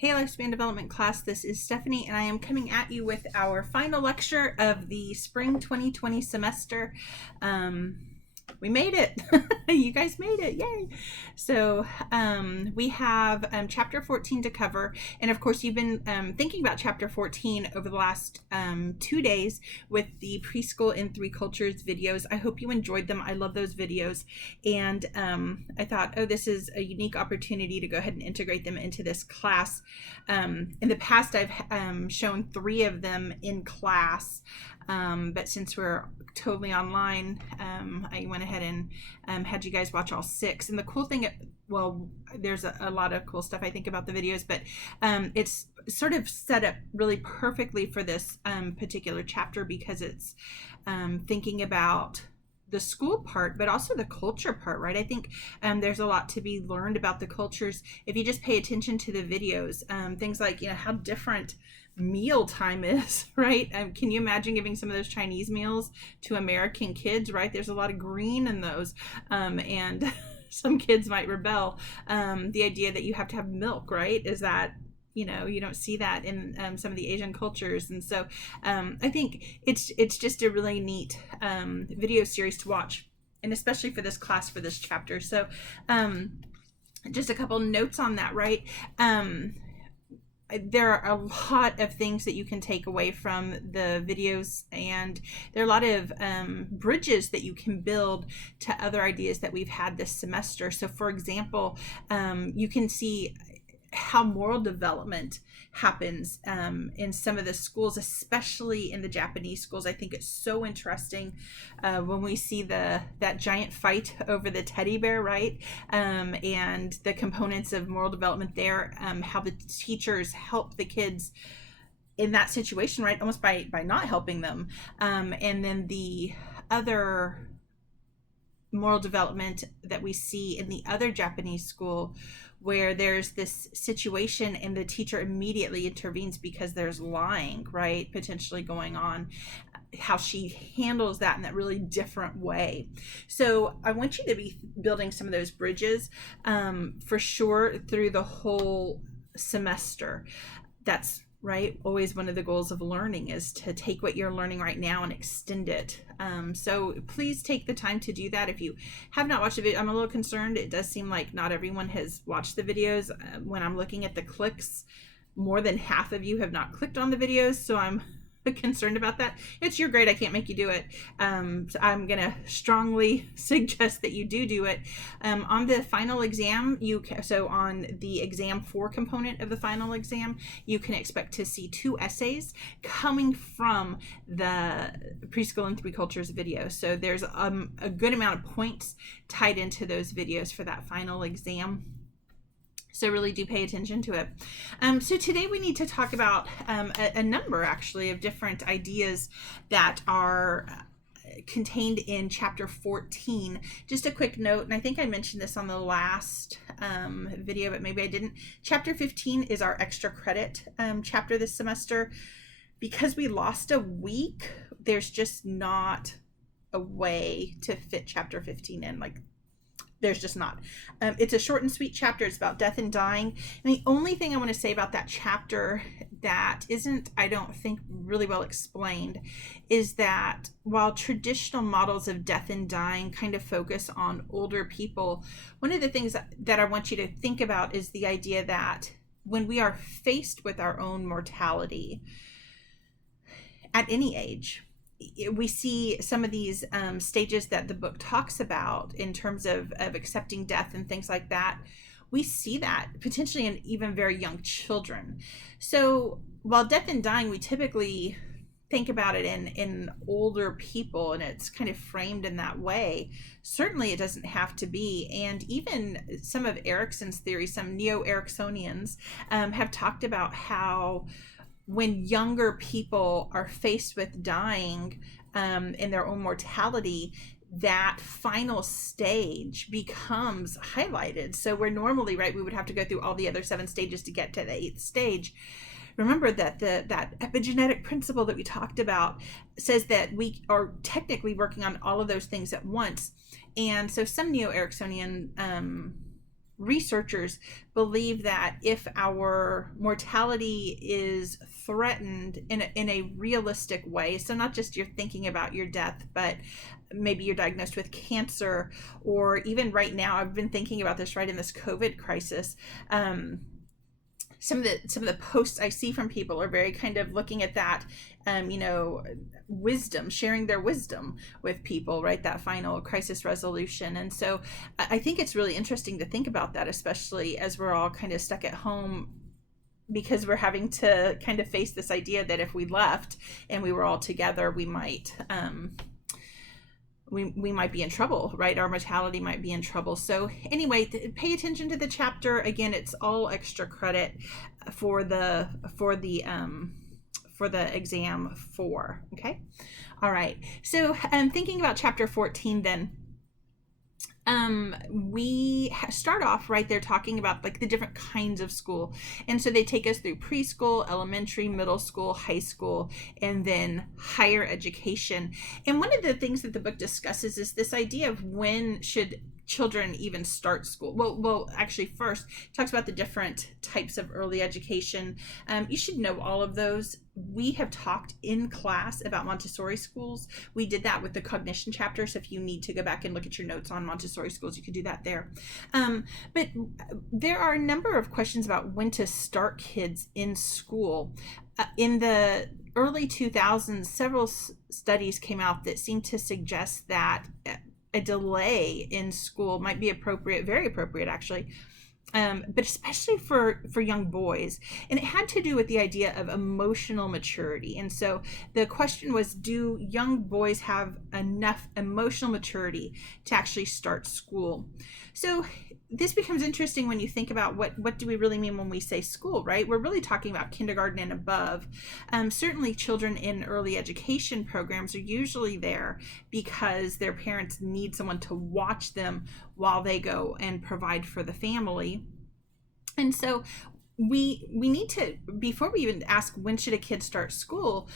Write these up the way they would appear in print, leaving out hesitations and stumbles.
Hey Lifespan Development class, this is Stephanie and I am coming at you with our final lecture of the spring 2020 semester. We made it. You guys made it. Yay. So we have chapter 14 to cover. And of course, you've been thinking about chapter 14 over the last 2 days with the preschool in 3 cultures videos. I hope you enjoyed them. I love those videos. And I thought, oh, this is a unique opportunity to go ahead and integrate them into this class. In the past, I've shown 3 of them in class. But since we're totally online, I went ahead and had you guys watch all 6. And the cool thing, well, there's a lot of cool stuff I think about the videos, but it's sort of set up really perfectly for this particular chapter because it's thinking about the school part, but also the culture part, right? I think there's a lot to be learned about the cultures if you just pay attention to the videos. Things like, how different meal time is, right? Can you imagine giving some of those Chinese meals to American kids, right? There's a lot of green in those, and some kids might rebel. The idea that you have to have milk, right? Is that you don't see that in some of the Asian cultures. And so I think it's just a really neat video series to watch, and especially for this class, for this chapter. So just a couple notes on that, right? There are a lot of things that you can take away from the videos, and there are a lot of bridges that you can build to other ideas that we've had this semester. So for example, you can see how moral development happens in some of the schools, especially in the Japanese schools. I think it's so interesting when we see that giant fight over the teddy bear, right? And the components of moral development there, how the teachers help the kids in that situation, right? Almost by not helping them. And then the other moral development that we see in the other Japanese school, where there's this situation and the teacher immediately intervenes because there's lying, right, potentially going on, how she handles that in that really different way. So I want you to be building some of those bridges for sure through the whole semester. That's right, always one of the goals of learning is to take what you're learning right now and extend it. So please take the time to do that. If you have not watched the video, I'm a little concerned. It does seem like not everyone has watched the videos. When I'm looking at the clicks, more than half of you have not clicked on the videos, so I'm concerned about that. It's your grade. I can't make you do it. So I'm gonna strongly suggest that you do it. On the final exam, so on the exam 4 component of the final exam, you can expect to see 2 essays coming from the Preschool in 3 Cultures video. So there's a good amount of points tied into those videos for that final exam. So really do pay attention to it. So today we need to talk about a number actually of different ideas that are contained in chapter 14. Just a quick note, and I think I mentioned this on the last video, but maybe I didn't. Chapter 15 is our extra credit chapter this semester. Because we lost a week, there's just not a way to fit chapter 15 in. There's just not. It's a short and sweet chapter. It's about death and dying. And the only thing I want to say about that chapter that isn't, I don't think, really well explained is that while traditional models of death and dying kind of focus on older people, one of the things that I want you to think about is the idea that when we are faced with our own mortality at any age, we see some of these stages that the book talks about in terms of accepting death and things like that. We see that potentially in even very young children. So while death and dying, we typically think about it in older people, and it's kind of framed in that way. Certainly it doesn't have to be. And even some of Erikson's theories, some neo-Ericksonians have talked about how when younger people are faced with dying in their own mortality, that final stage becomes highlighted. So where normally, right, we would have to go through all the other 7 stages to get to the 8th stage. Remember that that epigenetic principle that we talked about says that we are technically working on all of those things at once. And so some neo-Ericksonian researchers believe that if our mortality is threatened in a realistic way, so not just you're thinking about your death, but maybe you're diagnosed with cancer, or even right now, I've been thinking about this right in this COVID crisis. Some of the posts I see from people are very kind of looking at that, wisdom, sharing their wisdom with people, right? That final crisis resolution. And so I think it's really interesting to think about that, especially as we're all kind of stuck at home, because we're having to kind of face this idea that if we left and we were all together, we might we might be in trouble, right? Our mortality might be in trouble. So anyway, pay attention to the chapter. Again, it's all extra credit for the exam 4. Okay. All right. So thinking about chapter 14 then, we start off right there talking about like the different kinds of school. And so they take us through preschool, elementary, middle school, high school, and then higher education. And one of the things that the book discusses is this idea of when should children even start school. Well, actually first talks about the different types of early education. You should know all of those. We have talked in class about Montessori schools. We did that with the cognition chapter. So if you need to go back and look at your notes on Montessori schools, you can do that there. But there are a number of questions about when to start kids in school. In the early 2000s, several studies came out that seemed to suggest that a delay in school might be appropriate, very appropriate actually, but especially for young boys. And it had to do with the idea of emotional maturity. And so the question was, do young boys have enough emotional maturity to actually start school? So this becomes interesting when you think about what do we really mean when we say school, right? We're really talking about kindergarten and above. Certainly children in early education programs are usually there because their parents need someone to watch them while they go and provide for the family. And so we need to, before we even ask when should a kid start school,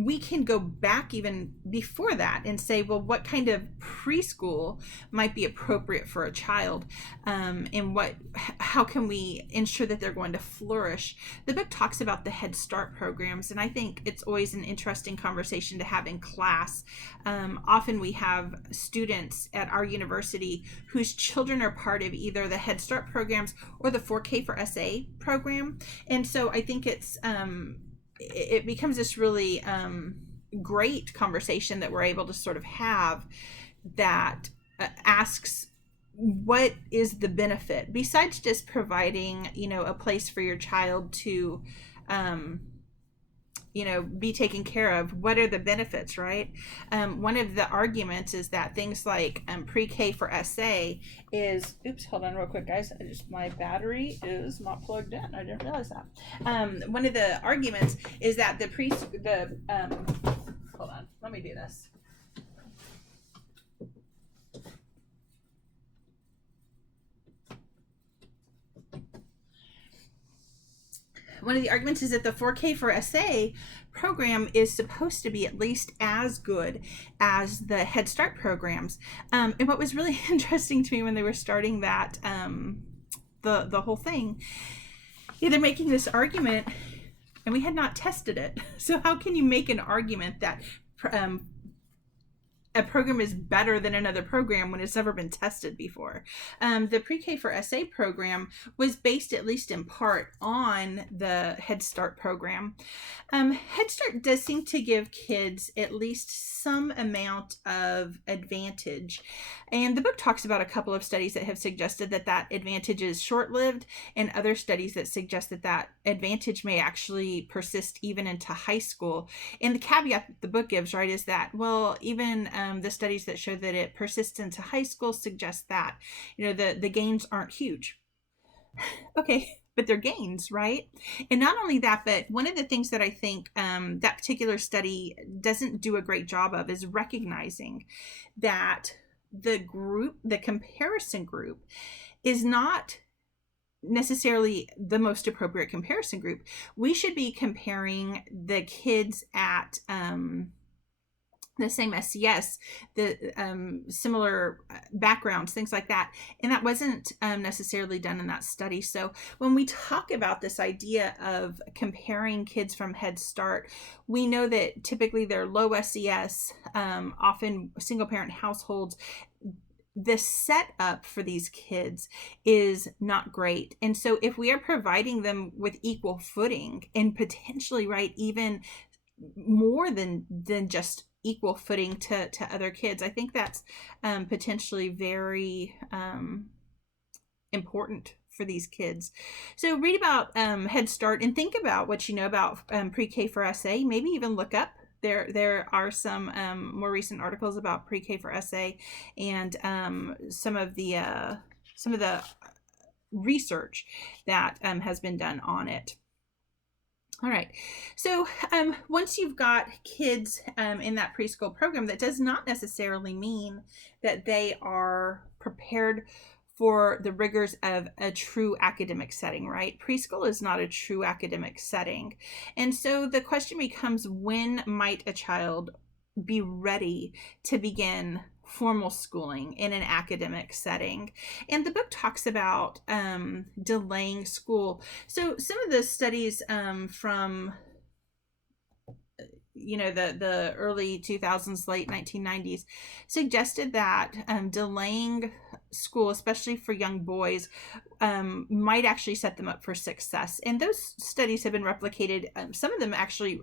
we can go back even before that and say, well, what kind of preschool might be appropriate for a child, and how can we ensure that they're going to flourish? The book talks about the Head Start programs, and I think it's always an interesting conversation to have in class. Often we have students at our university whose children are part of either the Head Start programs or the 4K for SA program, and so I think it becomes this really great conversation that we're able to sort of have that asks, what is the benefit besides just providing, a place for your child to, be taken care of? What are the benefits, right? One of the arguments is that things like pre-K for SA is, oops, hold on real quick, guys. My battery is not plugged in. I didn't realize that. One of the arguments is that hold on, let me do this. One of the arguments is that the 4K for SA program is supposed to be at least as good as the Head Start programs. And what was really interesting to me when they were starting that, the whole thing, they're making this argument, and we had not tested it. So how can you make an argument that a program is better than another program when it's never been tested before? The pre-K for SA program was based, at least in part, on the Head Start program. Head Start does seem to give kids at least some amount of advantage. And the book talks about a couple of studies that have suggested that advantage is short-lived, and other studies that suggest that advantage may actually persist even into high school. And the caveat that the book gives, right, is that, well, even the studies that show that it persists into high school suggest that, the gains aren't huge. Okay, but they're gains, right? And not only that, but one of the things that I think that particular study doesn't do a great job of is recognizing that the comparison group is not necessarily the most appropriate comparison group. We should be comparing the kids at the same SES, the similar backgrounds, things like that. And that wasn't necessarily done in that study. So when we talk about this idea of comparing kids from Head Start, we know that typically they're low SES, often single parent households. The setup for these kids is not great. And so if we are providing them with equal footing and potentially, right, even more than just equal footing to other kids, I think that's potentially very important for these kids. So read about Head Start and think about what you know about pre-K for SA. Maybe even look up. There are some more recent articles about pre-K for SA and some of the research that has been done on it. All right. So once you've got kids in that preschool program, that does not necessarily mean that they are prepared for the rigors of a true academic setting, right? Preschool is not a true academic setting. And so the question becomes, when might a child be ready to begin formal schooling in an academic setting? And the book talks about delaying school. So some of the studies from the early 2000s, late 1990s, suggested that delaying school, especially for young boys, might actually set them up for success. And those studies have been replicated. Some of them actually,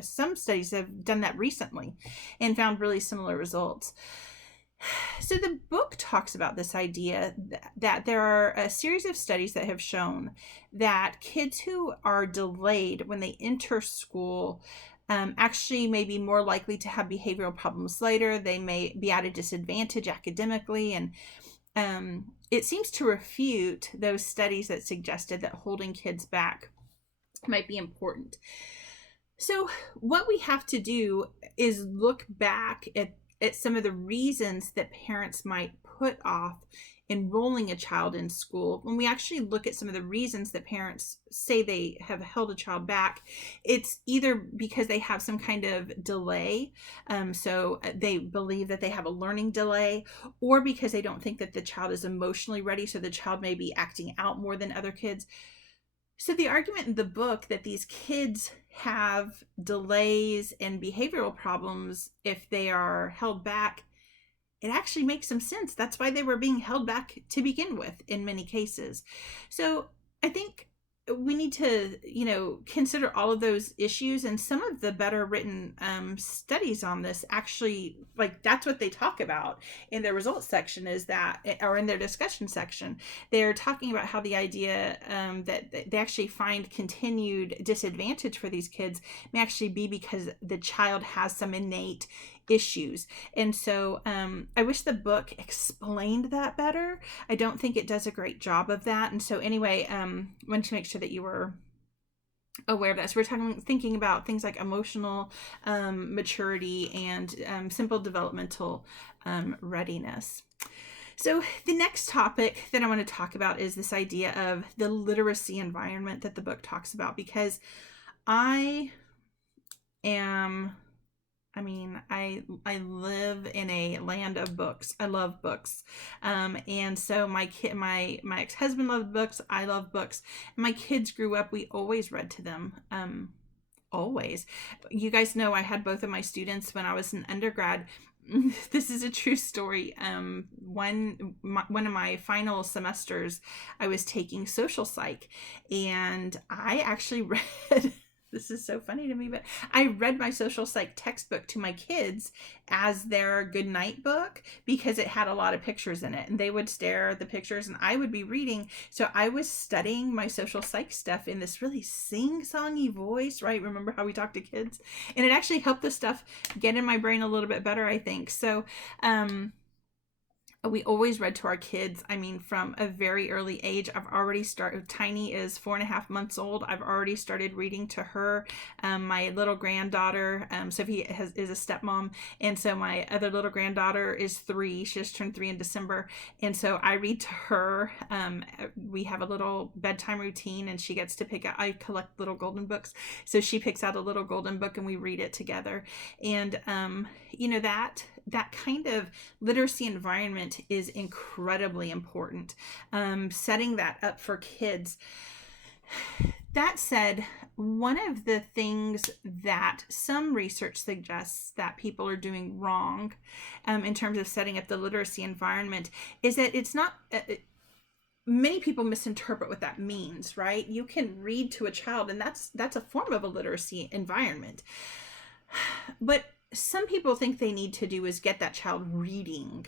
some studies have done that recently and found really similar results. So the book talks about this idea that there are a series of studies that have shown that kids who are delayed when they enter school actually may be more likely to have behavioral problems later. They may be at a disadvantage academically, and it seems to refute those studies that suggested that holding kids back might be important. So what we have to do is look back at some of the reasons that parents might put off enrolling a child in school. When we actually look at some of the reasons that parents say they have held a child back, it's either because they have some kind of delay, so they believe that they have a learning delay, or because they don't think that the child is emotionally ready, so the child may be acting out more than other kids. So the argument in the book that these kids have delays and behavioral problems if they are held back, it actually makes some sense. That's why they were being held back to begin with in many cases. So I think we need to, consider all of those issues, and some of the better written studies on this actually, that's what they talk about in their results section, is that, or in their discussion section, they're talking about how the idea that they actually find continued disadvantage for these kids may actually be because the child has some innate issues. And so I wish the book explained that better. I don't think it does a great job of that. And so anyway, wanted to make sure that you were aware of that. So we're thinking about things like emotional maturity and simple developmental readiness. So the next topic that I want to talk about is this idea of the literacy environment that the book talks about, because I live in a land of books. I love books. And so my ex-husband loved books. I love books. My kids grew up, we always read to them. Always. You guys know I had both of my students when I was an undergrad. This is a true story. One of my final semesters, I was taking social psych, and I actually read this is so funny to me, but I read my social psych textbook to my kids as their good night book because it had a lot of pictures in it, and they would stare at the pictures and I would be reading. So I was studying my social psych stuff in this really sing-songy voice, right? Remember how we talk to kids? And it actually helped the stuff get in my brain a little bit better, I think. So We always read to our kids. I mean, from a very early age. I've already started. Tiny is 4.5 months old. I've already started reading to her. My little granddaughter, Sophie, is a stepmom, and so my other little granddaughter is 3. She just turned 3 in December, and so I read to her. We have a little bedtime routine, and she gets to pick out. I collect little golden books, so she picks out a little golden book, and we read it together. And that kind of literacy environment is incredibly important. Setting that up for kids. That said, one of the things that some research suggests that people are doing wrong in terms of setting up the literacy environment is that it's not. Many people misinterpret what that means, right? You can read to a child, and that's a form of a literacy environment. But some people think they need to do is get that child reading.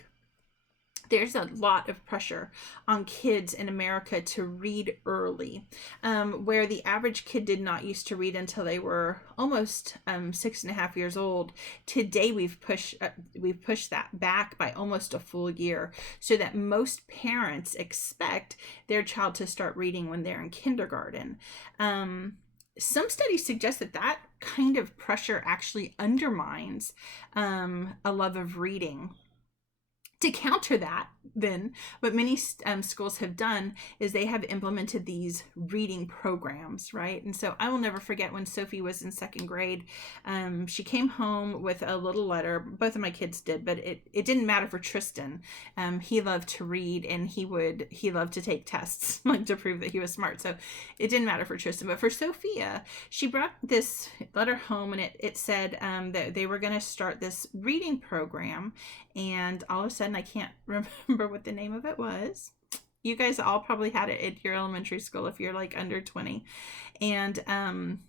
There's a lot of pressure on kids in America to read early, where the average kid did not used to read until they were almost 6.5 years old. Today we've pushed that back by almost a full year, so that most parents expect their child to start reading when they're in kindergarten. Some studies suggest that kind of pressure actually undermines a love of reading. To counter that, then, what many schools have done is they have implemented these reading programs, right? And so I will never forget when Sophie was in 2nd grade. She came home with a little letter. Both of my kids did, but it didn't matter for Tristan. He loved to read, and he loved to take tests, like to prove that he was smart. So it didn't matter for Tristan. But for Sophia, she brought this letter home, and it said that they were going to start this reading program. And all of a sudden, I can't remember what the name of it was. You guys all probably had it at your elementary school if you're like under 20. And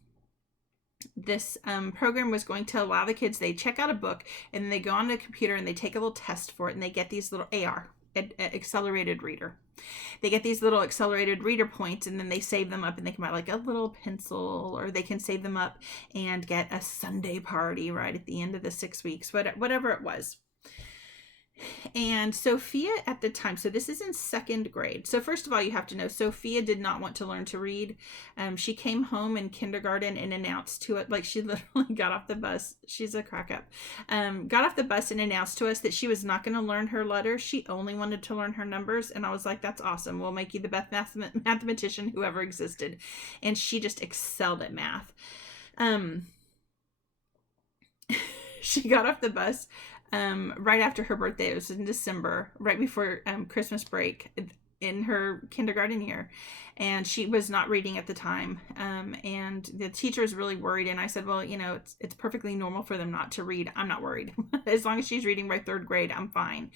this program was going to allow the kids, they check out a book, and then they go on the computer and they take a little test for it, and they get these little AR, accelerated reader. They get these little accelerated reader points, and then they save them up, and they can buy like a little pencil, or they can save them up and get a Sunday party right at the end of the 6 weeks, whatever it was. And Sophia at the time, so this is in 2nd grade. So first of all, you have to know Sophia did not want to learn to read. She came home in kindergarten and announced to it, like she literally got off the bus. She's a crack up. Got off the bus and announced to us that she was not going to learn her letters. She only wanted to learn her numbers. And I was like, that's awesome. We'll make you the best mathematician who ever existed. And she just excelled at math. She got off the bus right after her birthday. It was in December, right before Christmas break in her kindergarten year, and she was not reading at the time, and the teacher was really worried. And I said, well, it's perfectly normal for them not to read. I'm not worried. As long as she's reading by 3rd grade, I'm fine.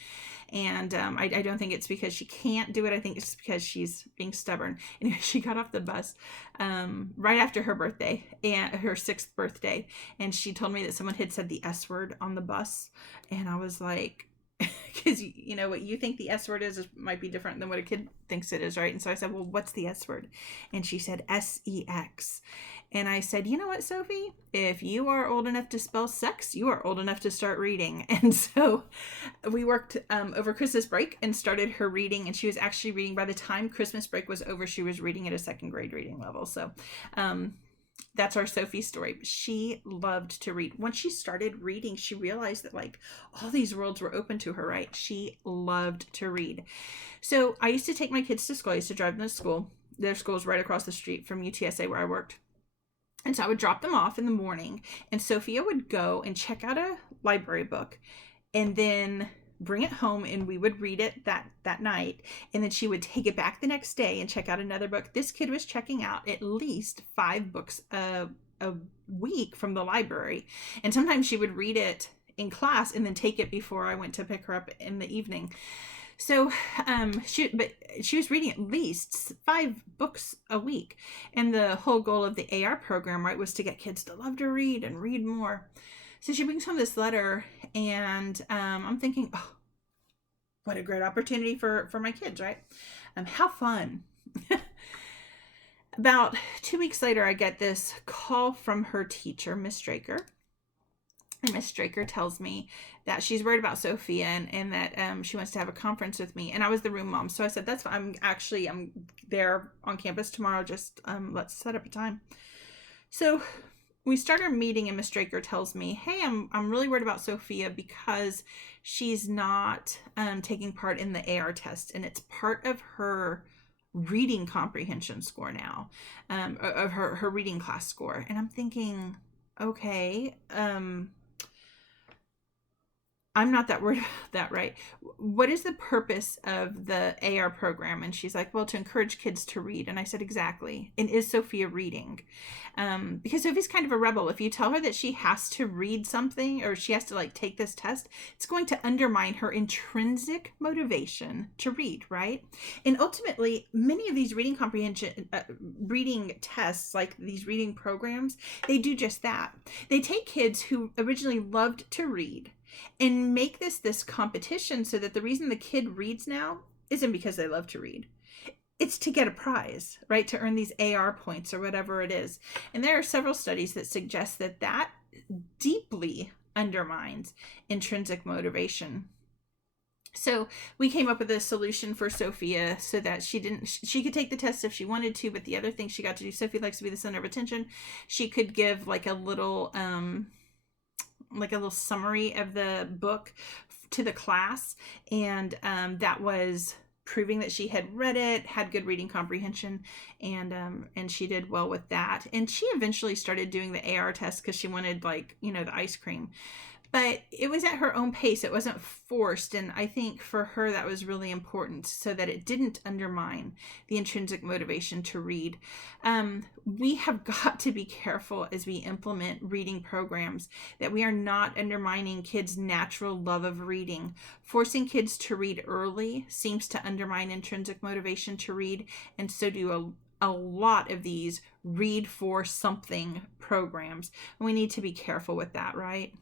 And I don't think it's because she can't do it. I think it's because she's being stubborn. Anyway, she got off the bus right after her birthday, and her 6th birthday, and she told me that someone had said the S word on the bus. And I was like, because what you think the S word is might be different than what a kid thinks it is, right? And so I said, well, what's the S word? And she said sex. And I said, you know what, Sophie, if you are old enough to spell sex, you are old enough to start reading. And so we worked over Christmas break and started her reading, and she was actually reading by the time Christmas break was over. She was reading at a 2nd grade reading level. So that's our Sophie story. She loved to read. Once she started reading, she realized that like all these worlds were open to her, right? She loved to read. So I used to take my kids to school. I used to drive them to school. Their school's right across the street from UTSA where I worked. And so I would drop them off in the morning, and Sophia would go and check out a library book and then bring it home, and we would read it that night. And then she would take it back the next day and check out another book. This kid was checking out at least 5 books a week from the library. And sometimes she would read it in class and then take it before I went to pick her up in the evening. So she was reading at least 5 books a week. And the whole goal of the AR program, right, was to get kids to love to read and read more. So she brings home this letter, and I'm thinking, oh, what a great opportunity for my kids, right? How fun. About 2 weeks later, I get this call from her teacher, Miss Straker. And Miss Straker tells me that she's worried about Sophia, and that she wants to have a conference with me. And I was the room mom, so I said, that's fine. I'm there on campus tomorrow. Just let's set up a time. So we start our meeting, and Miss Straker tells me, hey, I'm really worried about Sophia because she's not taking part in the AR test, and it's part of her reading comprehension score now, of her reading class score. And I'm thinking, okay, I'm not that worried about that, right? What is the purpose of the AR program? And she's like, well, to encourage kids to read. And I said, exactly. And is Sophia reading? Because Sophie's kind of a rebel. If you tell her that she has to read something, or she has to like take this test, it's going to undermine her intrinsic motivation to read, right? And ultimately, many of these reading comprehension, reading tests, like these reading programs, they do just that. They take kids who originally loved to read and make this competition, so that the reason the kid reads now isn't because they love to read. It's to get a prize, right? To earn these AR points or whatever it is. And there are several studies that suggest that deeply undermines intrinsic motivation. So we came up with a solution for Sophia so that she could take the test if she wanted to, but the other thing she got to do, Sophie likes to be the center of attention. She could give like a little summary of the book to the class, and that was proving that she had read it, had good reading comprehension, and she did well with that. And she eventually started doing the AR test because she wanted, like, the ice cream. But it was at her own pace. It wasn't forced. And I think for her that was really important, so that it didn't undermine the intrinsic motivation to read. We have got to be careful as we implement reading programs that we are not undermining kids' natural love of reading. Forcing kids to read early seems to undermine intrinsic motivation to read, and so do a lot of these read for something programs. And we need to be careful with that, right?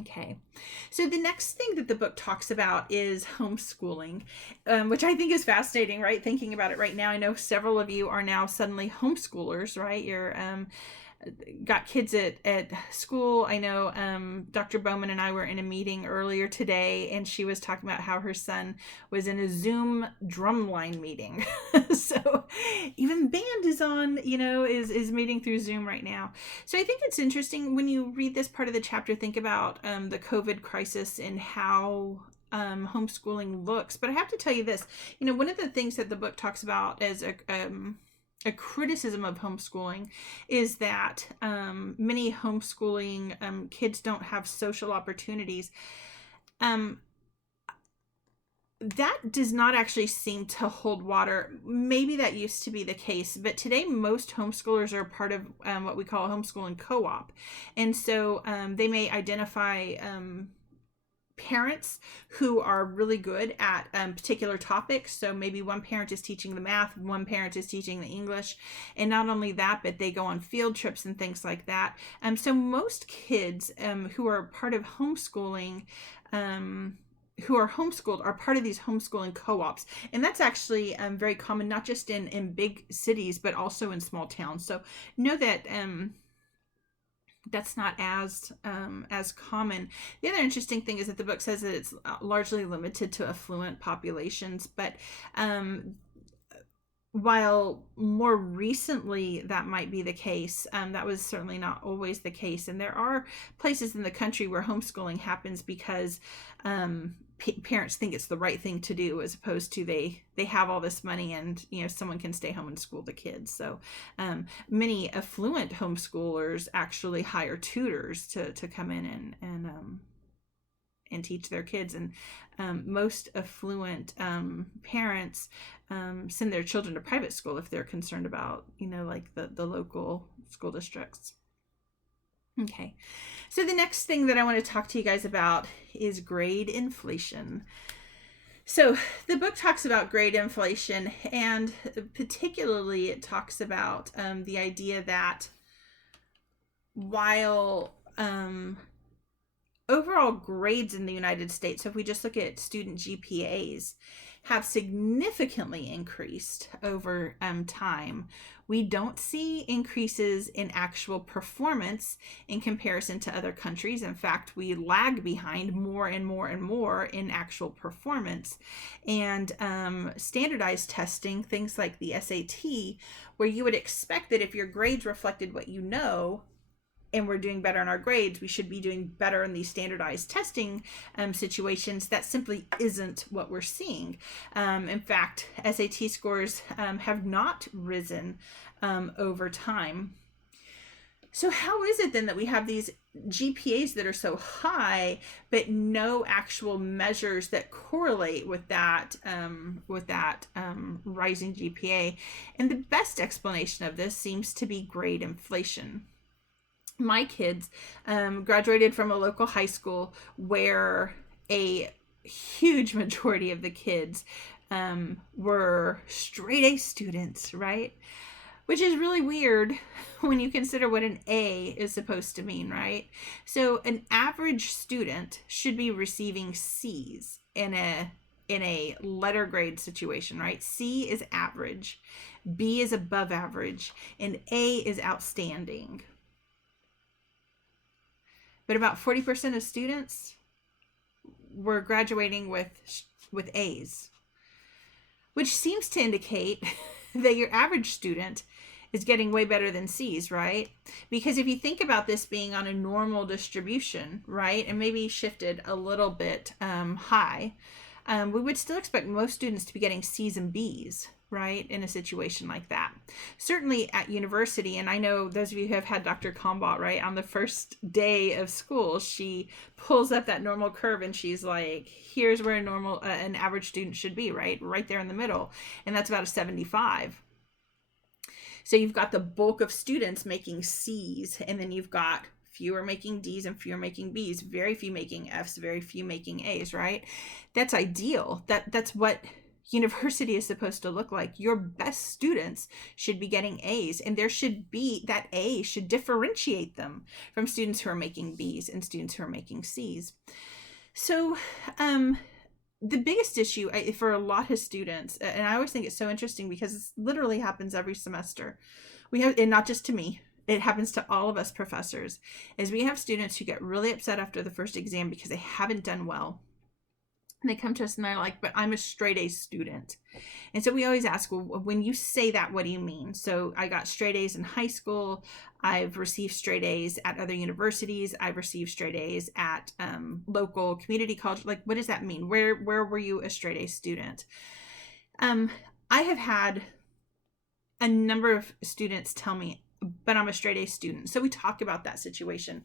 Okay, so the next thing that the book talks about is homeschooling, which I think is fascinating, right? Thinking about it right now, I know several of you are now suddenly homeschoolers, right? You're got kids at school. I know Dr. Bowman and I were in a meeting earlier today, and she was talking about how her son was in a Zoom drumline meeting. So even band is on, is meeting through Zoom right now. So I think it's interesting when you read this part of the chapter, think about the COVID crisis and how homeschooling looks. But I have to tell you this, one of the things that the book talks about as a criticism of homeschooling is that many homeschooling kids don't have social opportunities. That does not actually seem to hold water. Maybe that used to be the case, but today most homeschoolers are part of what we call a homeschooling co-op. And so they may identify parents who are really good at particular topics. So maybe one parent is teaching the math, one parent is teaching the English, and not only that, but they go on field trips and things like that. So most kids who are part of homeschooling, who are homeschooled, are part of these homeschooling co-ops. And that's actually very common, not just in big cities, but also in small towns. So know that that's not as common. The other interesting thing is that the book says that it's largely limited to affluent populations, but while more recently that might be the case, that was certainly not always the case. And there are places in the country where homeschooling happens because parents think it's the right thing to do, as opposed to they have all this money and someone can stay home and school the kids. So many affluent homeschoolers actually hire tutors to come in and teach their kids. And most affluent parents send their children to private school if they're concerned about like the local school districts. Okay, so the next thing that I want to talk to you guys about is grade inflation. So the book talks about grade inflation, and particularly it talks about the idea that while overall grades in the United States, so if we just look at student GPAs, have significantly increased over time. We don't see increases in actual performance in comparison to other countries. In fact, we lag behind more and more and more in actual performance. And standardized testing, things like the SAT, where you would expect that if your grades reflected what you know, and we're doing better in our grades, we should be doing better in these standardized testing situations. That simply isn't what we're seeing. In fact, SAT scores have not risen over time. So how is it then that we have these GPAs that are so high, but no actual measures that correlate with that rising GPA? And the best explanation of this seems to be grade inflation. My kids graduated from a local high school where a huge majority of the kids were straight A students, right? Which is really weird when you consider what an A is supposed to mean, right? So an average student should be receiving C's in a letter grade situation, right? C is average, B is above average, and A is outstanding. But about 40% of students were graduating with A's, which seems to indicate that your average student is getting way better than C's, right? Because if you think about this being on a normal distribution, right, and maybe shifted a little bit high, we would still expect most students to be getting C's and B's, right, in a situation like that. Certainly at university, and I know those of you who have had Dr. Kalmbach, right, on the first day of school, she pulls up that normal curve and she's like, here's where an average student should be, right there in the middle, and that's about a 75. So you've got the bulk of students making C's, and then you've got fewer making D's and fewer making B's, very few making F's, very few making A's, right? That's ideal. That's what university is supposed to look like. Your best students should be getting A's, and there should be that A should differentiate them from students who are making B's and students who are making C's. So the biggest issue for a lot of students, and I always think it's so interesting because it literally happens every semester, and not just to me, it happens to all of us professors, is we have students who get really upset after the first exam because they haven't done well. And they come to us and they're like, but I'm a straight A student. And so we always ask, well, when you say that, what do you mean? So I got straight A's in high school. I've received straight A's at other universities. I've received straight A's at local community college. Like, what does that mean? Where were you a straight A student? I have had a number of students tell me, but I'm a straight A student. So we talk about that situation.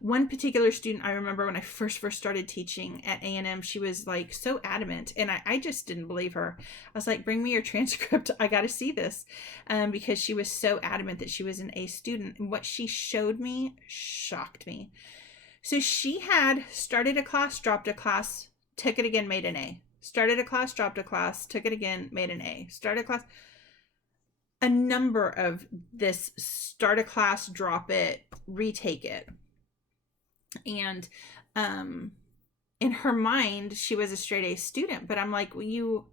One particular student I remember when I first started teaching at A&M, she was like so adamant, and I just didn't believe her. I was like, bring me your transcript. I got to see this, because she was so adamant that she was an A student. And what she showed me shocked me. So she had started a class, dropped a class, took it again, made an A. Started a class, dropped a class, took it again, made an A. Started a class. A number of this start a class, drop it, retake it. And in her mind, she was a straight A student, but I'm like, well, you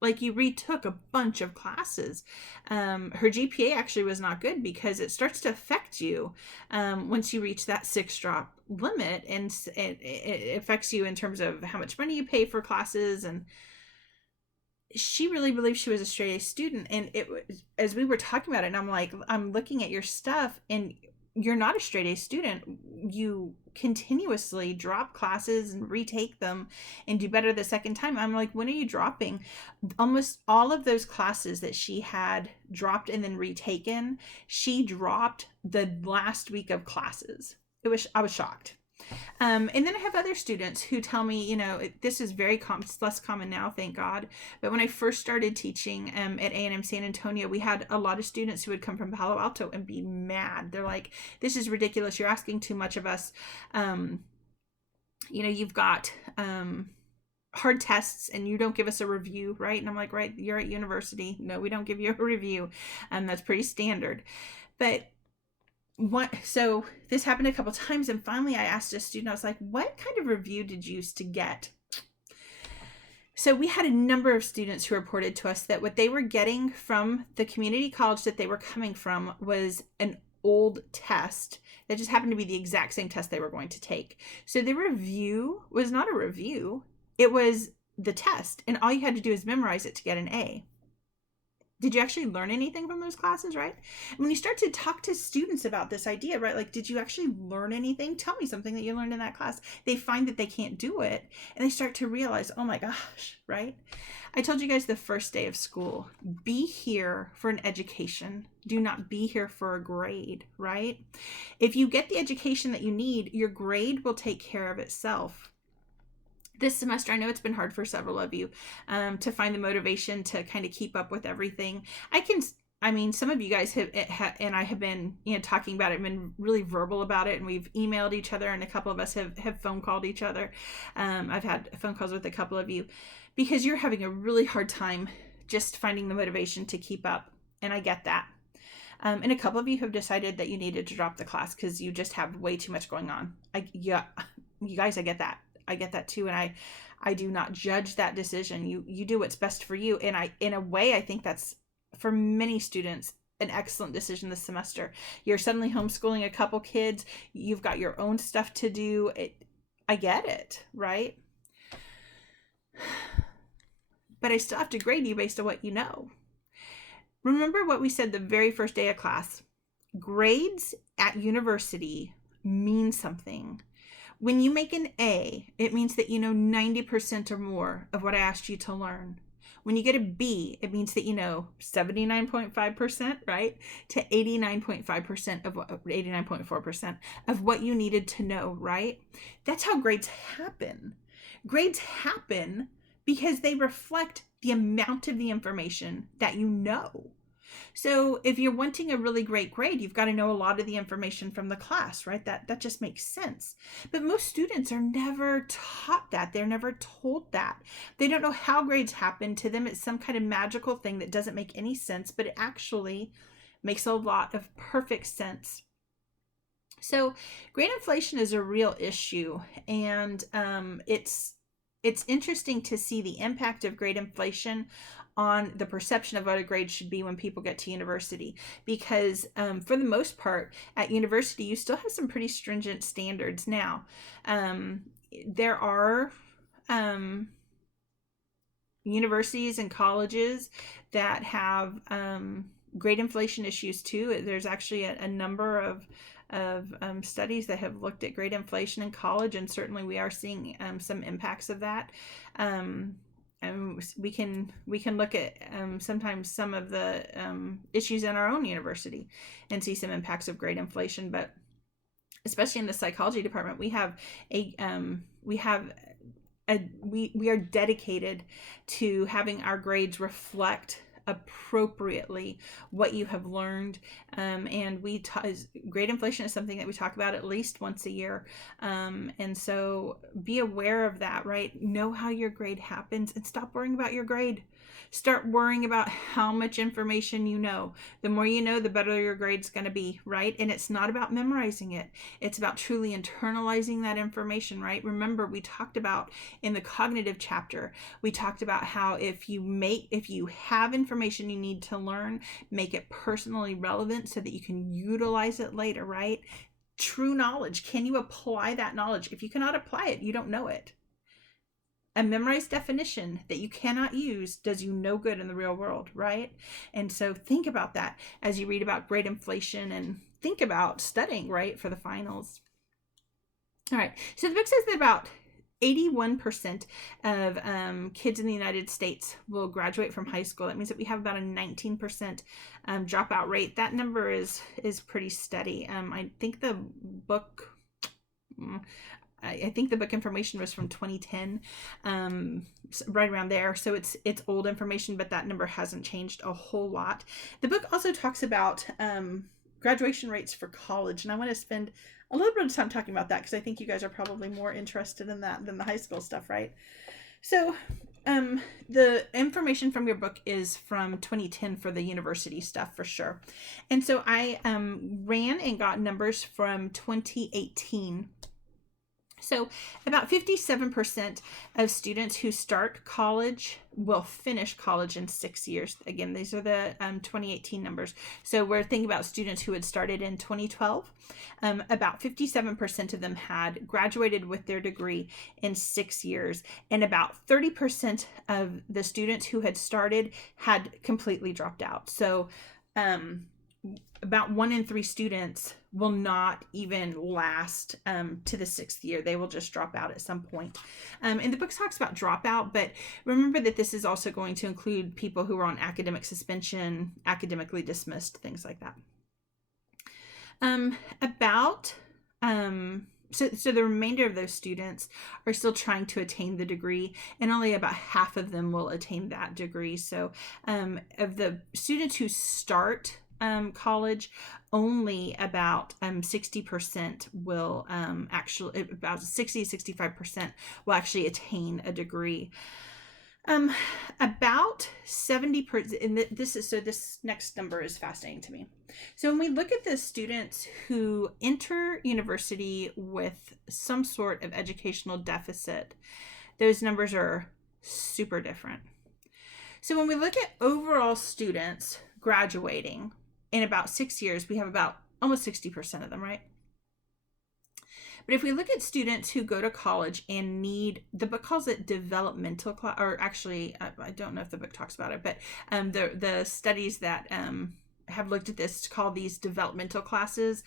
retook a bunch of classes. Her GPA actually was not good because it starts to affect you once you reach that 6 drop limit, and it affects you in terms of how much money you pay for classes. And she really believed she was a straight A student. And it was, as we were talking about it, and I'm like, I'm looking at your stuff and you're not a straight A student. You continuously drop classes and retake them and do better the second time. I'm like, when are you dropping? Almost all of those classes that she had dropped and then retaken, she dropped the last week of classes. I was shocked. And then I have other students who tell me, this is very common. It's less common now, thank God. But when I first started teaching at A&M San Antonio, we had a lot of students who would come from Palo Alto and be mad. They're like, this is ridiculous. You're asking too much of us. You've got hard tests and you don't give us a review, right? And I'm like, right, you're at university. No, we don't give you a review. That's pretty standard. But so this happened a couple times, and finally I asked a student, I was like, what kind of review did you used to get? So we had a number of students who reported to us that what they were getting from the community college that they were coming from was an old test that just happened to be the exact same test they were going to take. So the review was not a review, it was the test, and all you had to do is memorize it to get an A. Did you actually learn anything from those classes, right? And when you start to talk to students about this idea, right, like, did you actually learn anything? Tell me something that you learned in that class. They find that they can't do it, and they start to realize, oh my gosh, right? I told you guys the first day of school, be here for an education. Do not be here for a grade, right? If you get the education that you need, your grade will take care of itself. This semester, I know it's been hard for several of you to find the motivation to kind of keep up with everything. I mean, some of you guys have and I have been, talking about it, been really verbal about it, and we've emailed each other, and a couple of us have phone called each other. I've had phone calls with a couple of you because you're having a really hard time just finding the motivation to keep up, and I get that. And a couple of you have decided that you needed to drop the class because you just have way too much going on. You guys, I get that. I get that too, and I do not judge that decision. You do what's best for you, and in a way, I think that's, for many students, an excellent decision this semester. You're suddenly homeschooling a couple kids. You've got your own stuff to do. I get it, right? But I still have to grade you based on what you know. Remember what we said the very first day of class. Grades at university mean something. When you make an A, it means that you know 90% or more of what I asked you to learn. When you get a B, it means that you know 79.5%, right? To 89.5% of 89.4% of what you needed to know, right? That's how grades happen. Grades happen because they reflect the amount of the information that you know. So if you're wanting a really great grade, you've got to know a lot of the information from the class, right? That just makes sense. But most students are never taught that. They're never told that. They don't know how grades happen. To them, it's some kind of magical thing that doesn't make any sense, but it actually makes a lot of perfect sense. So grade inflation is a real issue, and it's interesting to see the impact of grade inflation on the perception of what a grade should be when people get to university, because for the most part at university you still have some pretty stringent standards. Now there are universities and colleges that have grade inflation issues too. There's actually a number of studies that have looked at grade inflation in college, and certainly we are seeing some impacts of that. And we can look at sometimes some of the issues in our own university and see some impacts of grade inflation. But especially in the psychology department, we are dedicated to having our grades reflect appropriately what you have learned, and grade inflation is something that we talk about at least once a year, and so be aware of that, right? Know how your grade happens and stop worrying about your grade. Start worrying about how much information you know. The more you know, the better your grade's going to be, right? And it's not about memorizing it. It's about truly internalizing that information, right? Remember, we talked about in the cognitive chapter, we talked about how if you have information you need to learn, make it personally relevant so that you can utilize it later, right? True knowledge. Can you apply that knowledge? If you cannot apply it, you don't know it. A memorized definition that you cannot use does you no good in the real world, right? And so think about that as you read about grade inflation and think about studying, right, for the finals. All right, so the book says that about 81% of kids in the United States will graduate from high school. That means that we have about a 19% dropout rate. That number is pretty steady. I think the book... I think the book information was from 2010, right around there. So it's old information, but that number hasn't changed a whole lot. The book also talks about graduation rates for college, and I want to spend a little bit of time talking about that because I think you guys are probably more interested in that than the high school stuff, right? So the information from your book is from 2010 for the university stuff for sure. And so I ran and got numbers from 2018. So about 57% of students who start college will finish college in 6 years. Again, these are the 2018 numbers. So we're thinking about students who had started in 2012. About 57% of them had graduated with their degree in 6 years. And about 30% of the students who had started had completely dropped out. So about 1 in 3 students will not even last to the 6th year. They will just drop out at some point. And the book talks about dropout, but remember that this is also going to include people who are on academic suspension, academically dismissed, things like that. So the remainder of those students are still trying to attain the degree, and only about half of them will attain that degree. So of the students who start college, only about 60% will actually, about 65% will actually attain a degree. About 70%, and this next number is fascinating to me. So when we look at the students who enter university with some sort of educational deficit, those numbers are super different. So when we look at overall students graduating in about 6 years, we have about almost 60% of them, right? But if we look at students who go to college and need, the book calls it developmental class, or actually, I don't know if the book talks about it, but the studies that have looked at this call these developmental classes.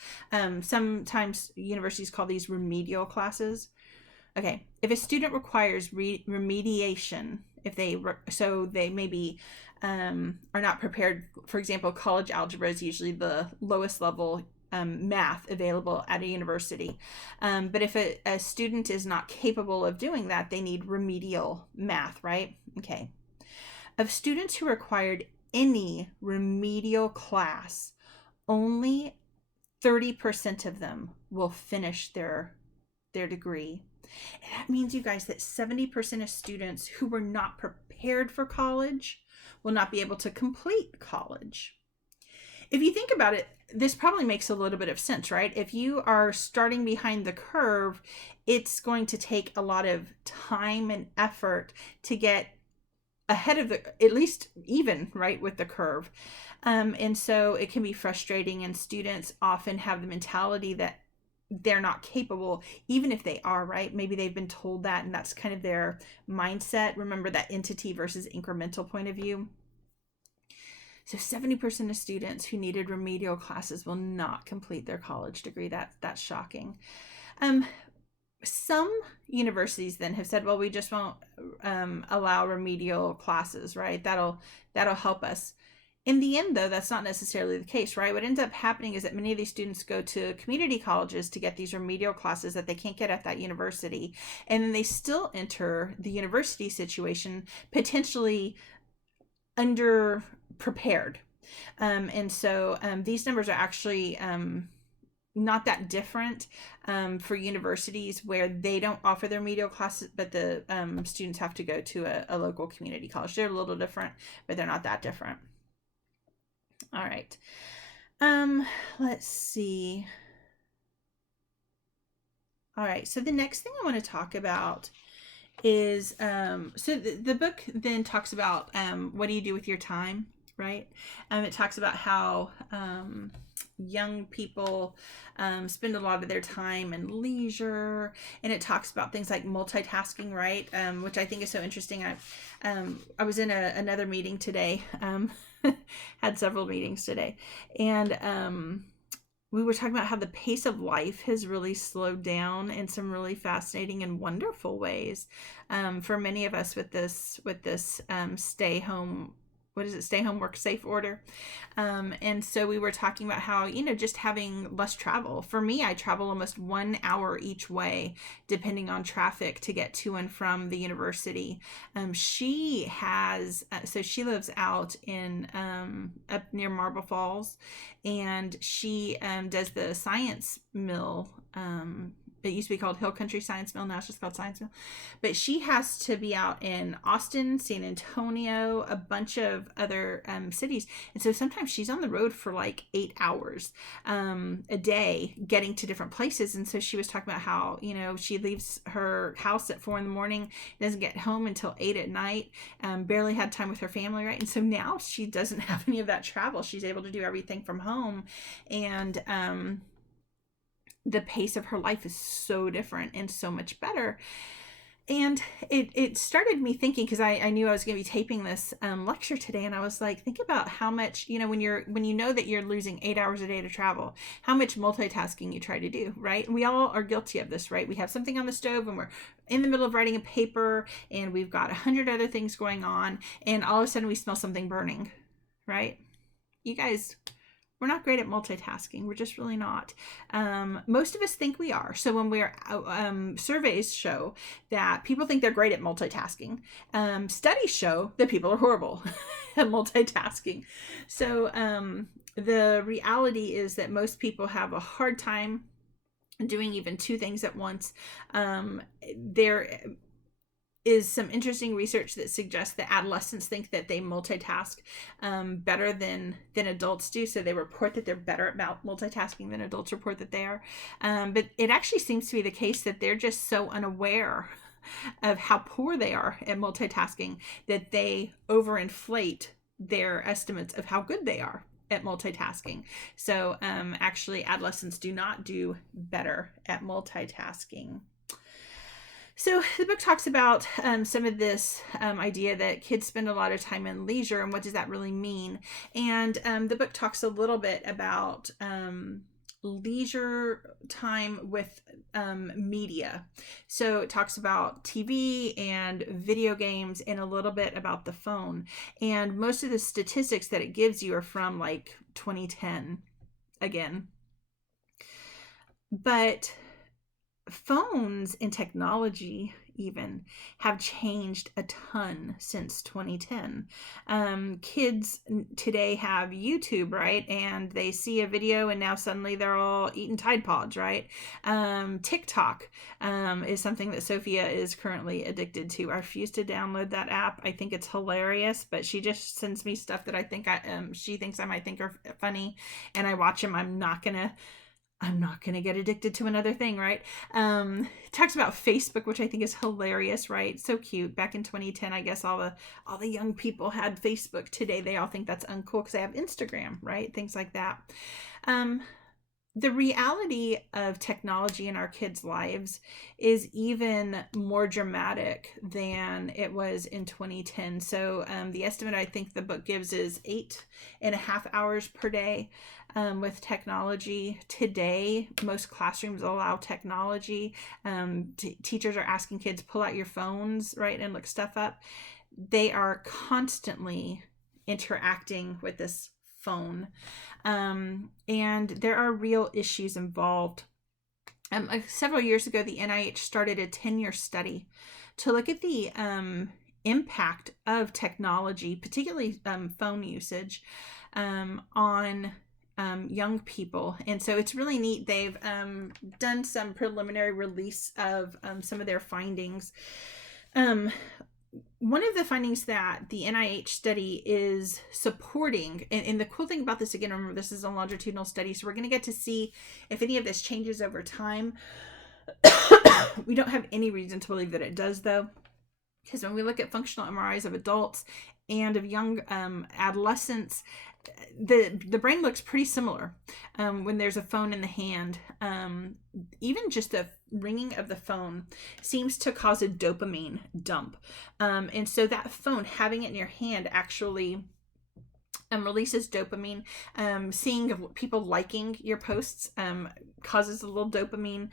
Sometimes universities call these remedial classes. Okay, if a student requires remediation, so they maybe are not prepared. For example, college algebra is usually the lowest level math available at a university. But if a student is not capable of doing that, they need remedial math, right? Okay. Of students who required any remedial class, only 30% of them will finish their degree. And that means, you guys, that 70% of students who were not prepared for college will not be able to complete college. If you think about it, this probably makes a little bit of sense, right? If you are starting behind the curve, it's going to take a lot of time and effort to get ahead of at least even, right, with the curve. And so it can be frustrating, and students often have the mentality that they're not capable, even if they are, right? Maybe they've been told that, and that's kind of their mindset. Remember that entity versus incremental point of view. So 70% of students who needed remedial classes will not complete their college degree. That's shocking. Some universities then have said, well, we just won't allow remedial classes, right? That'll help us. In the end, though, that's not necessarily the case, right? What ends up happening is that many of these students go to community colleges to get these remedial classes that they can't get at that university. And then they still enter the university situation potentially underprepared. And so these numbers are actually not that different for universities where they don't offer their remedial classes, but the students have to go to a local community college. They're a little different, but they're not that different. All right. Let's see. All right. So the next thing I want to talk about is, so the book then talks about what do you do with your time, right? It talks about how young people spend a lot of their time in leisure, and it talks about things like multitasking, right? Which I think is so interesting. I was in another meeting today, had several meetings today, and we were talking about how the pace of life has really slowed down in some really fascinating and wonderful ways for many of us with this stay home. What is it? Stay home, work safe order. And so we were talking about how, just having less travel. For me, I travel almost 1 hour each way, depending on traffic, to get to and from the university. She lives out in up near Marble Falls, and she does the Science Mill it used to be called Hill Country Science Mill. Now it's just called Science Mill. But she has to be out in Austin, San Antonio, a bunch of other cities. And so sometimes she's on the road for like 8 hours a day getting to different places. And so she was talking about how, you know, she leaves her house at 4 a.m, doesn't get home until 8 p.m, barely had time with her family, right? And so now she doesn't have any of that travel. She's able to do everything from home. And the pace of her life is so different and so much better. And it started me thinking, because I knew I was going to be taping this lecture today, and I was like, think about how much, you know, when you know that you're losing 8 hours a day to travel, how much multitasking you try to do, right? And we all are guilty of this, right? We have something on the stove and we're in the middle of writing a paper and we've got 100 other things going on, and all of a sudden we smell something burning, right? You guys, we're not great at multitasking. We're just really not. Most of us think we are. So when we're surveys show that people think they're great at multitasking. Studies show that people are horrible at multitasking. So the reality is that most people have a hard time doing even 2 things at once. There is some interesting research that suggests that adolescents think that they multitask better than adults do. So they report that they're better at multitasking than adults report that they are. But it actually seems to be the case that they're just so unaware of how poor they are at multitasking that they overinflate their estimates of how good they are at multitasking. So actually adolescents do not do better at multitasking. So the book talks about some of this idea that kids spend a lot of time in leisure, and what does that really mean? And the book talks a little bit about leisure time with media. So it talks about TV and video games and a little bit about the phone. And most of the statistics that it gives you are from like 2010 again. But phones and technology even have changed a ton since 2010. Kids today have YouTube, right? And they see a video and now suddenly they're all eating Tide Pods, right? TikTok is something that Sophia is currently addicted to. I refuse to download that app. I think it's hilarious, but she just sends me stuff that I think she thinks I might think are funny, and I watch them. I'm not gonna get addicted to another thing, right? Talks about Facebook, which I think is hilarious, right? So cute. Back in 2010, I guess all the young people had Facebook. Today, they all think that's uncool because they have Instagram, right? Things like that. The reality of technology in our kids' lives is even more dramatic than it was in 2010. So the estimate I think the book gives is 8.5 hours per day with technology. Today, most classrooms allow technology. Teachers are asking kids, pull out your phones, right, and look stuff up. They are constantly interacting with this phone. And there are real issues involved. Several years ago, the NIH started a 10-year study to look at the impact of technology, particularly phone usage, on young people. And so it's really neat. They've done some preliminary release of some of their findings. One of the findings that the NIH study is supporting, and the cool thing about this, again, remember, this is a longitudinal study, so we're going to get to see if any of this changes over time. We don't have any reason to believe that it does, though, because when we look at functional MRIs of adults and of young adolescents, the brain looks pretty similar when there's a phone in the hand. Even just the ringing of the phone seems to cause a dopamine dump. And so that phone, having it in your hand, actually releases dopamine. Seeing people liking your posts causes a little dopamine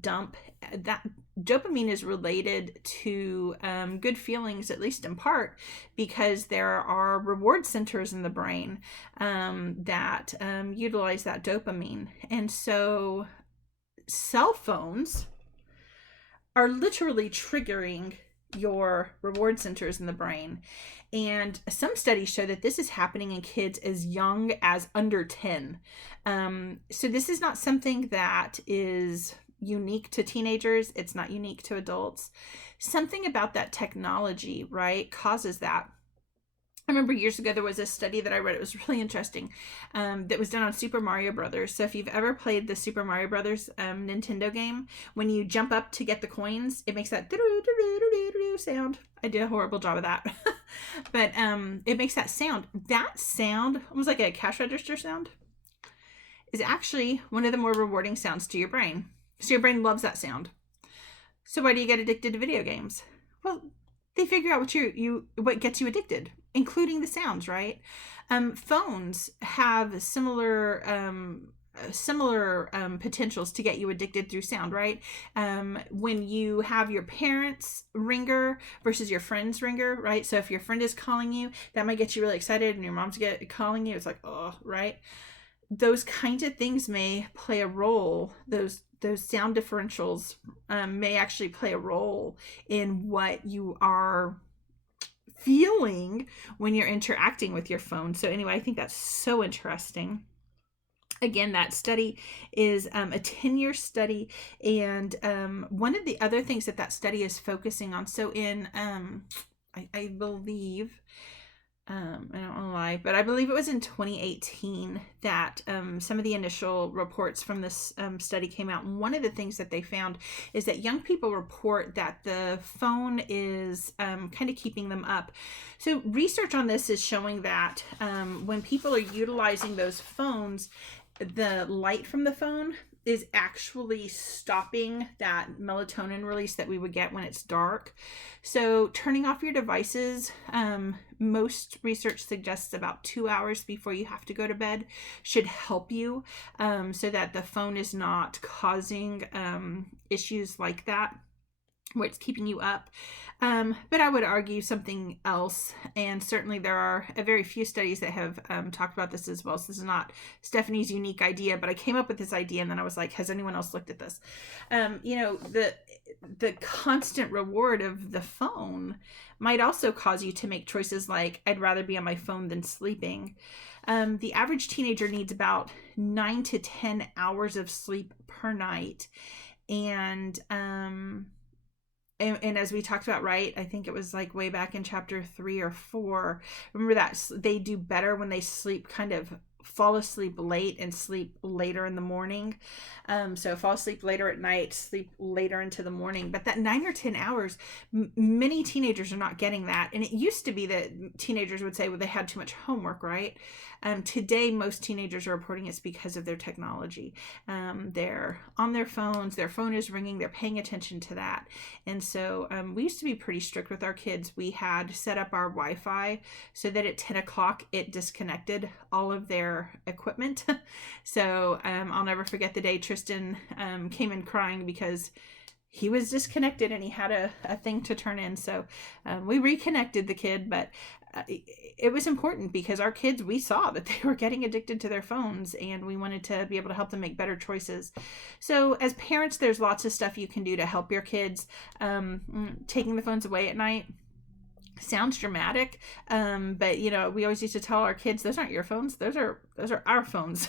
dump. That dopamine is related to good feelings, at least in part, because there are reward centers in the brain that utilize that dopamine. And so cell phones are literally triggering your reward centers in the brain. And some studies show that this is happening in kids as young as under 10. So this is not something that is unique to teenagers. It's not unique to adults. Something about that technology, right, causes that. I remember years ago there was a study that I read. It was really interesting, that was done on Super Mario Brothers. So if you've ever played the Super Mario Brothers Nintendo game, when you jump up to get the coins, it makes that sound. I did a horrible job of that, but it makes that sound. That sound, almost like a cash register sound, is actually one of the more rewarding sounds to your brain. So your brain loves that sound. So why do you get addicted to video games? Well, they figure out what gets you addicted, including the sounds, right? Phones have similar potentials to get you addicted through sound, right? When you have your parents' ringer versus your friend's ringer, right? So if your friend is calling you, that might get you really excited, and your mom's calling you, it's like, oh, right? Those kinds of things may play a role. Those sound differentials may actually play a role in what you are feeling when you're interacting with your phone. So anyway, I think that's so interesting. Again, that study is a 10-year study, and one of the other things that study is focusing on, so in I believe I don't want to lie, but I believe it was in 2018 that some of the initial reports from this study came out. And one of the things that they found is that young people report that the phone is kind of keeping them up. So research on this is showing that when people are utilizing those phones, the light from the phone is actually stopping that melatonin release that we would get when it's dark. So turning off your devices, most research suggests about 2 hours before you have to go to bed should help you, so that the phone is not causing issues like that where it's keeping you up. But I would argue something else, and certainly there are a very few studies that have talked about this as well. So this is not Stephanie's unique idea, but I came up with this idea and then I was like, has anyone else looked at this? The constant reward of the phone might also cause you to make choices like, I'd rather be on my phone than sleeping. The average teenager needs about 9 to 10 hours of sleep per night. And as we talked about, right, I think it was like way back in chapter 3 or 4, remember that they do better when they fall asleep late and sleep later in the morning. So fall asleep later at night, sleep later into the morning. But that 9 or 10 hours, many teenagers are not getting that. And it used to be that teenagers would say, well, they had too much homework, right? Today, most teenagers are reporting it's because of their technology. They're on their phones, their phone is ringing, they're paying attention to that. And so we used to be pretty strict with our kids. We had set up our Wi-Fi so that at 10 o'clock it disconnected all of their equipment. So I'll never forget the day Tristan came in crying because he was disconnected and he had a thing to turn in. So we reconnected the kid, but it was important because our kids, we saw that they were getting addicted to their phones and we wanted to be able to help them make better choices. So as parents, there's lots of stuff you can do to help your kids. Taking the phones away at night sounds dramatic, but we always used to tell our kids, those aren't your phones, those are our phones.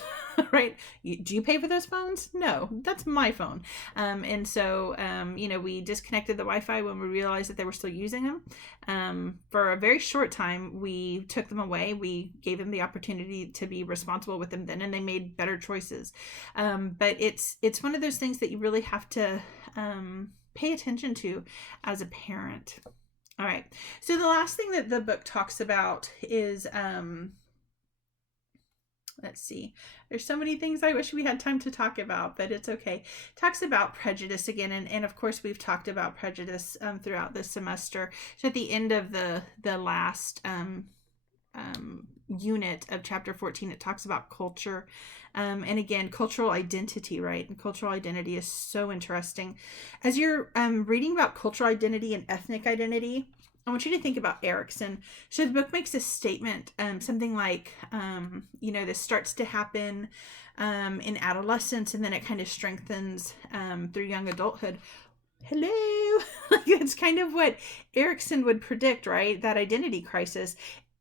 Right? Do you pay for those phones? No, that's my phone. And so we disconnected the Wi-Fi when we realized that they were still using them. For a very short time we took them away. We gave them the opportunity to be responsible with them then, and they made better choices. But it's one of those things that you really have to pay attention to as a parent. All right. So the last thing that the book talks about is, let's see, there's so many things I wish we had time to talk about, but it's okay. Talks about prejudice again. And of course we've talked about prejudice throughout this semester. So at the end of the last unit of chapter 14, it talks about culture. And again, cultural identity, right? And cultural identity is so interesting. As you're reading about cultural identity and ethnic identity, I want you to think about Erikson. So the book makes a statement, something like, this starts to happen in adolescence, and then it kind of strengthens through young adulthood. Hello. It's kind of what Erikson would predict, right? That identity crisis.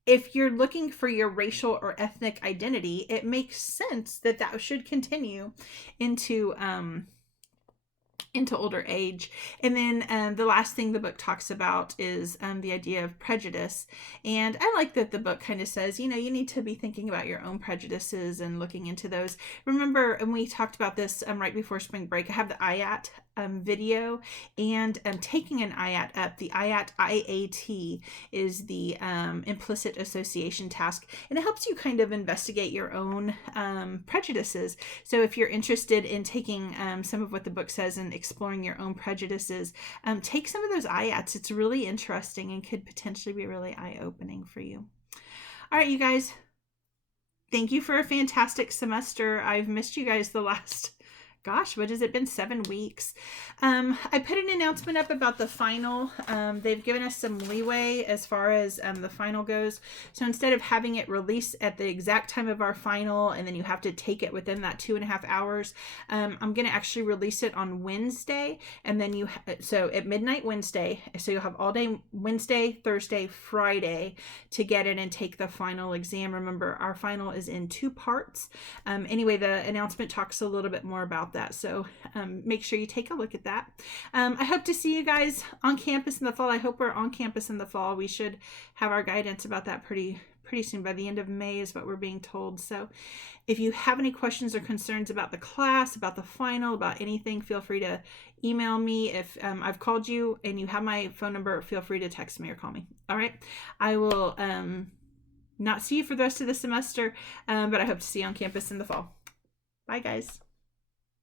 If you're looking for your racial or ethnic identity, it makes sense that should continue into into older age. And then the last thing the book talks about is the idea of prejudice. And I like that the book kind of says, you need to be thinking about your own prejudices and looking into those. Remember, and we talked about this right before spring break, I have the IAT video, and taking an IAT up. The IAT is the implicit association task, and it helps you kind of investigate your own prejudices. So if you're interested in taking some of what the book says and exploring your own prejudices, take some of those IATs. It's really interesting and could potentially be really eye-opening for you. All right, you guys, thank you for a fantastic semester. I've missed you guys the last, gosh, what has it been, 7 weeks? I put an announcement up about the final. They've given us some leeway as far as the final goes. So instead of having it released at the exact time of our final, and then you have to take it within that 2.5 hours, I'm going to actually release it on Wednesday. And then so at midnight Wednesday, so you'll have all day Wednesday, Thursday, Friday to get it and take the final exam. Remember, our final is in 2 parts. Anyway, the announcement talks a little bit more about that. So make sure you take a look at that. I hope to see you guys on campus in the fall. I hope we're on campus in the fall. We should have our guidance about that pretty soon. By the end of May is what we're being told. So if you have any questions or concerns about the class, about the final, about anything, feel free to email me. If I've called you and you have my phone number, feel free to text me or call me. All right. I will not see you for the rest of the semester, but I hope to see you on campus in the fall. Bye, guys.